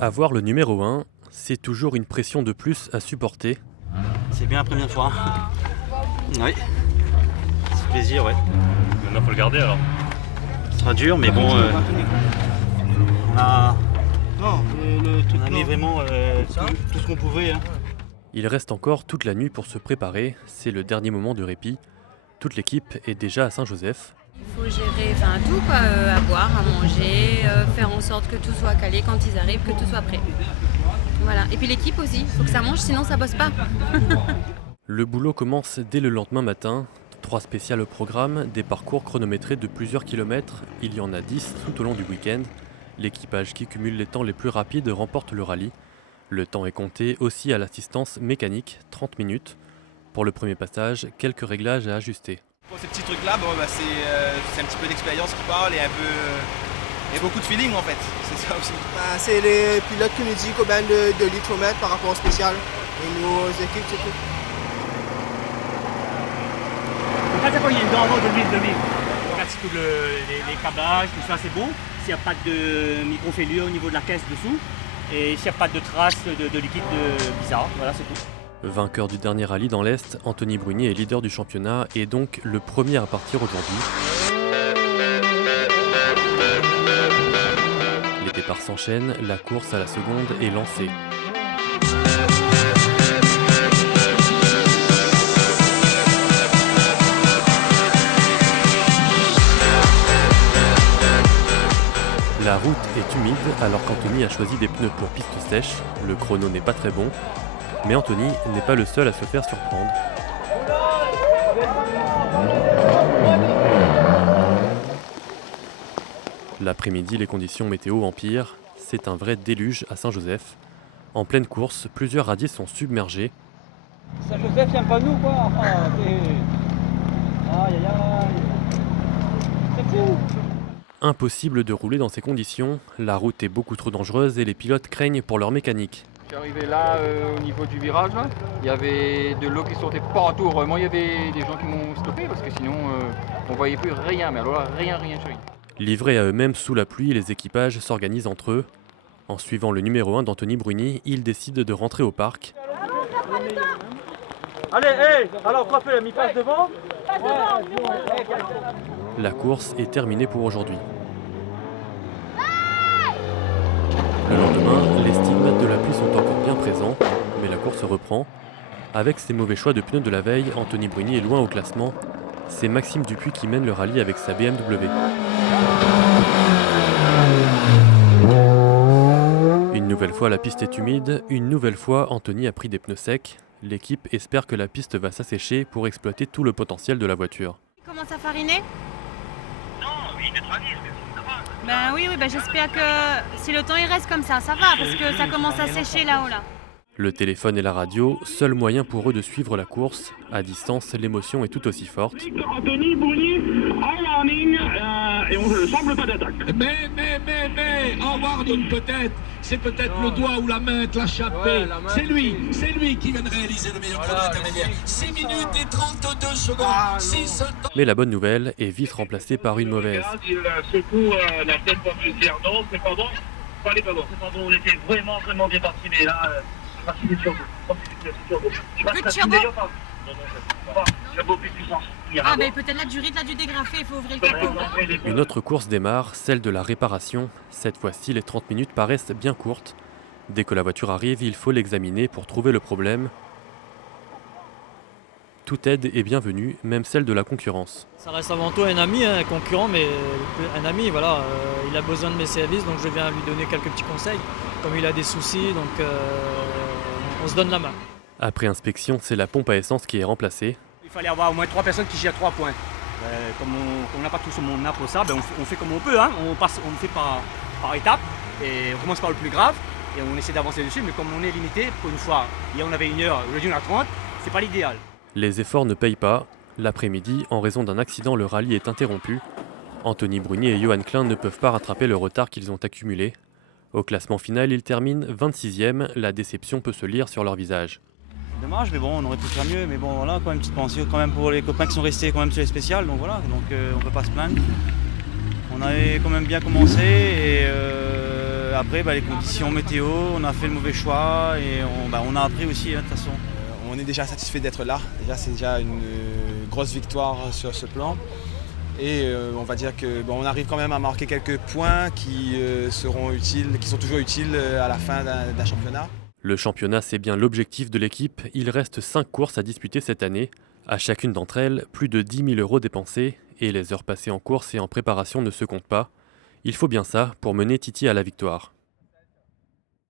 Avoir le numéro 1, c'est toujours une pression de plus à supporter. C'est bien la première fois. Oui, c'est plaisir, ouais. Maintenant, faut le garder alors. Ce sera dur, mais bon, on a mis vraiment tout ce qu'on pouvait. Hein. Il reste encore toute la nuit pour se préparer, c'est le dernier moment de répit. Toute l'équipe est déjà à Saint-Joseph. Il faut gérer tout, quoi, à boire, à manger, faire en sorte que tout soit calé quand ils arrivent, que tout soit prêt. Voilà. Et puis l'équipe aussi, il faut que ça mange, sinon ça bosse pas. Le boulot commence dès le lendemain matin. 3 spéciales au programme, des parcours chronométrés de plusieurs kilomètres. Il y en a 10 tout au long du week-end. L'équipage qui cumule les temps les plus rapides remporte le rallye. Le temps est compté aussi à l'assistance mécanique, 30 minutes. Pour le premier passage, quelques réglages à ajuster. Pour ces petits trucs-là, c'est un petit peu d'expérience qui parle et beaucoup de feeling en fait, c'est ça aussi. C'est les pilotes qui nous disent combien de litres mettre par rapport au spécial. Et nos équipes, c'est tout. Ça, c'est quand il y a une denrée de l'huile de mille. On regarde si tous les câblages, tout ça, c'est bon. S'il n'y a pas de microfêlure au niveau de la caisse dessous. Et s'il n'y a pas de traces de liquide bizarre, voilà, c'est tout. Vainqueur du dernier rallye dans l'Est, Anthony Brunier est leader du championnat et donc le premier à partir aujourd'hui. Les départs s'enchaînent, la course à la seconde est lancée. La route est humide alors qu'Anthony a choisi des pneus pour piste sèche. Le chrono n'est pas très bon, mais Anthony n'est pas le seul à se faire surprendre. L'après-midi, les conditions météo empirent. C'est un vrai déluge à Saint-Joseph. En pleine course, plusieurs radiers sont submergés. Saint-Joseph, vient pas nous, quoi. Aïe, aïe, aïe. C'est fou. Impossible de rouler dans ces conditions. La route est beaucoup trop dangereuse et les pilotes craignent pour leur mécanique. Je suis arrivé là au niveau du virage, là. Il y avait de l'eau qui sortait partout. Vraiment, il y avait des gens qui m'ont stoppé parce que sinon on voyait plus rien. Mais alors là, rien. Livrés à eux-mêmes sous la pluie, les équipages s'organisent entre eux. En suivant le numéro 1 d'Anthony Brunier, ils décident de rentrer au parc. Allez, alors quoi fait mi passe devant. La course est terminée pour aujourd'hui. Le lendemain, les stigmates de la pluie sont encore bien présents, mais la course reprend. Avec ses mauvais choix de pneus de la veille, Anthony Brunier est loin au classement. C'est Maxime Dupuis qui mène le rallye avec sa BMW. Une nouvelle fois, la piste est humide. Une nouvelle fois, Anthony a pris des pneus secs. L'équipe espère que la piste va s'assécher pour exploiter tout le potentiel de la voiture. Il commence à fariner? Non, il neutralise, ça va. Oui, j'espère que si le temps il reste comme ça va, parce que ça commence à sécher là-haut là. Le téléphone et la radio, seul moyen pour eux de suivre la course. À distance, l'émotion est tout aussi forte. Anthony Brunier en warning et on ne semble pas d'attaque. Mais, Howard peut-être, c'est peut-être le doigt ou la main clashapée. C'est lui qui vient de réaliser le meilleur chrono intermédiaire. 6 minutes et 32 secondes. Mais la bonne nouvelle est vite remplacée par une mauvaise. Il secoue la tête pour me dire non, c'est pas bon. C'est pas bon, on était vraiment bien parti, mais là... Plus de turbo? Peut-être là du rythme, là du dégrafé, il faut ouvrir le capot. Une autre course démarre, celle de la réparation. Cette fois-ci, les 30 minutes paraissent bien courtes. Dès que la voiture arrive, il faut l'examiner pour trouver le problème. Toute aide est bienvenue, même celle de la concurrence. Ça reste avant tout un ami, un concurrent, mais un ami, voilà. Il a besoin de mes services, donc je viens lui donner quelques petits conseils. Comme il a des soucis, donc on se donne la main. Après inspection, c'est la pompe à essence qui est remplacée. Il fallait avoir au moins 3 personnes qui gèrent 3 points. Comme on n'a pas tout sur mon nappe pour ça, on fait comme on peut, hein. On fait par étapes, et on commence par le plus grave, et on essaie d'avancer dessus, mais comme on est limité, pour une fois, hier on avait 1 heure, aujourd'hui on a 30, c'est pas l'idéal. Les efforts ne payent pas. L'après-midi, en raison d'un accident, le rallye est interrompu. Anthony Brunier et Johan Klein ne peuvent pas rattraper le retard qu'ils ont accumulé. Au classement final, ils terminent 26e. La déception peut se lire sur leur visage. Dommage, mais bon, on aurait pu faire mieux. Mais bon, voilà, une petite pensée quand même pour les copains qui sont restés quand même sur les spéciales. Donc voilà, on peut pas se plaindre. On avait quand même bien commencé et après, les conditions météo, on a fait le mauvais choix et on a appris aussi, de toute façon. On est déjà satisfait d'être là. C'est déjà une grosse victoire sur ce plan. Et on va dire qu'on arrive quand même à marquer quelques points qui seront utiles, qui sont toujours utiles à la fin d'un championnat. Le championnat, c'est bien l'objectif de l'équipe. Il reste 5 courses à disputer cette année. À chacune d'entre elles, plus de 10 000 € dépensés. Et les heures passées en course et en préparation ne se comptent pas. Il faut bien ça pour mener Titi à la victoire.